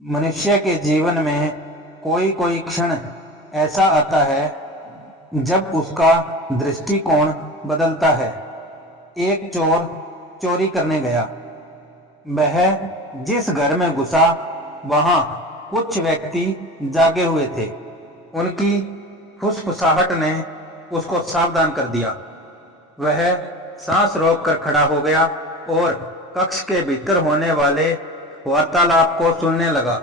मनुष्य के जीवन में कोई कोई क्षण ऐसा आता है जब उसका दृष्टिकोण बदलता है। एक चोर चोरी करने गया। वह जिस घर में घुसा वहां कुछ व्यक्ति जागे हुए थे। उनकी फुसफुसाहट ने उसको सावधान कर दिया। वह सांस रोककर खड़ा हो गया और कक्ष के भीतर होने वाले वार्तालाप को सुनने लगा।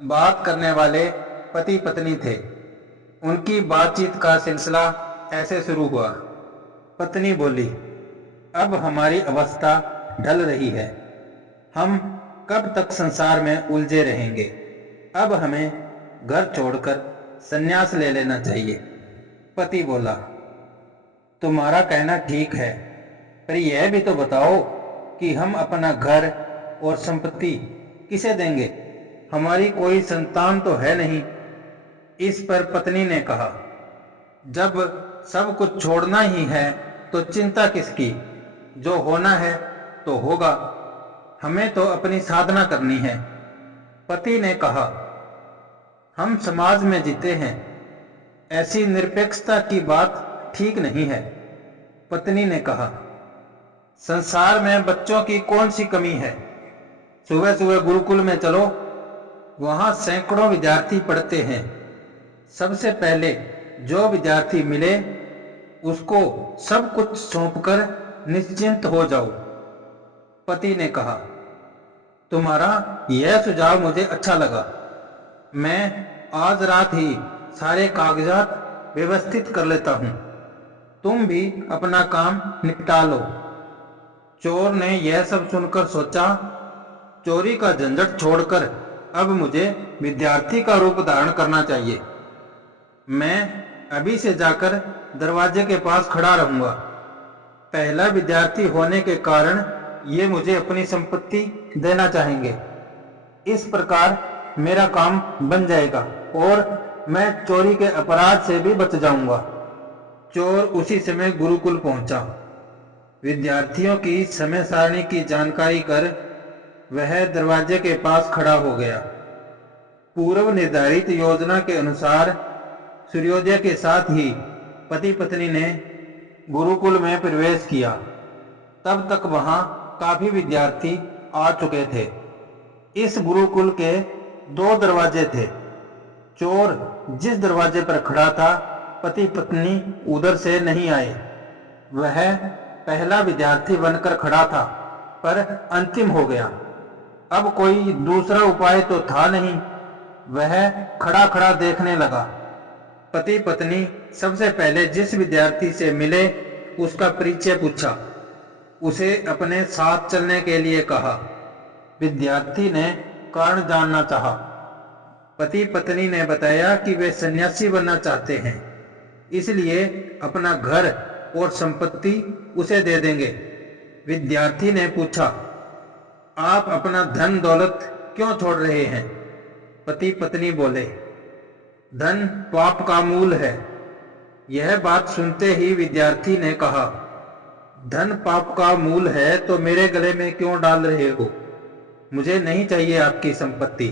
बात करने वाले पति पत्नी थे। उनकी बातचीत का सिलसिला ऐसे शुरू हुआ। पत्नी बोली, अब हमारी अवस्था ढल रही है। हम कब तक संसार में उलझे रहेंगे। अब हमें घर छोड़कर संन्यास ले लेना चाहिए। पति बोला, तुम्हारा कहना ठीक है, पर यह भी तो बताओ कि हम अपना घर और संपत्ति किसे देंगे। हमारी कोई संतान तो है नहीं। इस पर पत्नी ने कहा, जब सब कुछ छोड़ना ही है तो चिंता किसकी। जो होना है तो होगा, हमें तो अपनी साधना करनी है। पति ने कहा, हम समाज में जीते हैं, ऐसी निरपेक्षता की बात ठीक नहीं है। पत्नी ने कहा, संसार में बच्चों की कौन सी कमी है। सुबह सुबह गुरुकुल में चलो, वहां सैकड़ों विद्यार्थी पढ़ते हैं। सबसे पहले जो विद्यार्थी मिले उसको सब कुछ सौंपकर निश्चिंत हो जाओ। पति ने कहा, तुम्हारा यह सुझाव मुझे अच्छा लगा। मैं आज रात ही सारे कागजात व्यवस्थित कर लेता हूं। तुम भी अपना काम निपटा लो। चोर ने यह सब सुनकर सोचा, चोरी का झंझट छोड़कर अब मुझे विद्यार्थी का रूप धारण करना चाहिए। मैं अभी से जाकर दरवाजे के पास खड़ा रहूंगा। पहला विद्यार्थी होने के कारण ये मुझे अपनी संपत्ति देना चाहेंगे। इस प्रकार मेरा काम बन जाएगा और मैं चोरी के अपराध से भी बच जाऊंगा। चोर उसी समय गुरुकुल पहुंचा। विद्यार्थियों की समय सारणी की जानकारी कर वह दरवाजे के पास खड़ा हो गया। पूर्व निर्धारित योजना के अनुसार सूर्योदय के साथ ही पति पत्नी ने गुरुकुल में प्रवेश किया। तब तक वहां काफी विद्यार्थी आ चुके थे। इस गुरुकुल के 2 दरवाजे थे। चोर जिस दरवाजे पर खड़ा था, पति पत्नी उधर से नहीं आए। वह पहला विद्यार्थी बनकर खड़ा था, पर अंतिम हो गया। अब कोई दूसरा उपाय तो था नहीं। वह खड़ा खड़ा देखने लगा। पति पत्नी सबसे पहले जिस विद्यार्थी से मिले उसका परिचय पूछा। उसे अपने साथ चलने के लिए कहा। विद्यार्थी ने कारण जानना चाहा। पति पत्नी ने बताया कि वे सन्यासी बनना चाहते हैं, इसलिए अपना घर और संपत्ति उसे दे देंगे। विद्यार्थी ने पूछा, आप अपना धन दौलत क्यों छोड़ रहे हैं। पति पत्नी बोले, धन पाप का मूल है। यह बात सुनते ही विद्यार्थी ने कहा, धन पाप का मूल है तो मेरे गले में क्यों डाल रहे हो। मुझे नहीं चाहिए आपकी संपत्ति।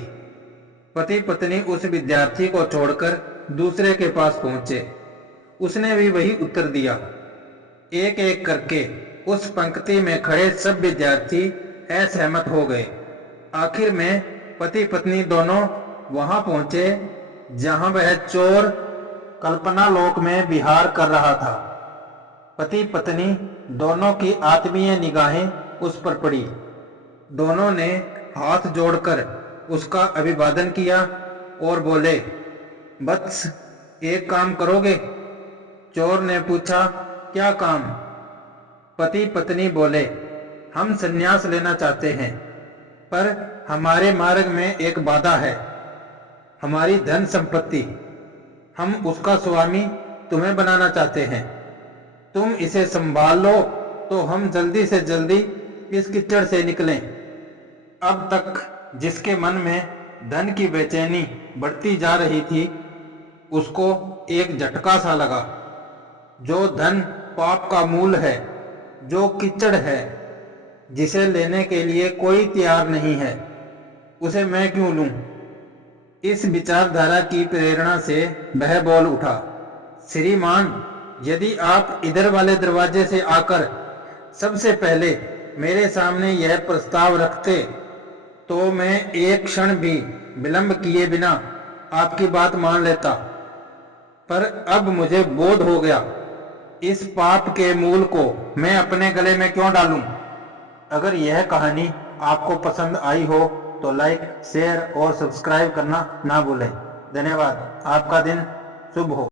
पति पत्नी उस विद्यार्थी को छोड़कर दूसरे के पास पहुंचे। उसने भी वही उत्तर दिया। एक एक करके उस पंक्ति में खड़े सब विद्यार्थी असहमत हो गए। आखिर में पति पत्नी दोनों वहां पहुंचे जहां वह चोर कल्पना लोक में विहार कर रहा था। पति पत्नी दोनों की आत्मीय निगाहें उस पर पड़ी। दोनों ने हाथ जोड़कर उसका अभिवादन किया और बोले, वत्स, एक काम करोगे। चोर ने पूछा, क्या काम। पति पत्नी बोले, हम संन्यास लेना चाहते हैं, पर हमारे मार्ग में एक बाधा है, हमारी धन संपत्ति। हम उसका स्वामी तुम्हें बनाना चाहते हैं। तुम इसे संभाल लो तो हम जल्दी से जल्दी इस कीचड़ से निकलें। अब तक जिसके मन में धन की बेचैनी बढ़ती जा रही थी, उसको एक झटका सा लगा। जो धन पाप का मूल है, जो कीचड़ है, जिसे लेने के लिए कोई तैयार नहीं है, उसे मैं क्यों लूं? इस विचारधारा की प्रेरणा से वह बोल उठा, श्रीमान, यदि आप इधर वाले दरवाजे से आकर सबसे पहले मेरे सामने यह प्रस्ताव रखते तो मैं एक क्षण भी विलंब किए बिना आपकी बात मान लेता। पर अब मुझे बोध हो गया, इस पाप के मूल को मैं अपने गले में क्यों डालूं? अगर यह कहानी आपको पसंद आई हो तो लाइक, शेयर और सब्सक्राइब करना ना भूलें। धन्यवाद। आपका दिन शुभ हो।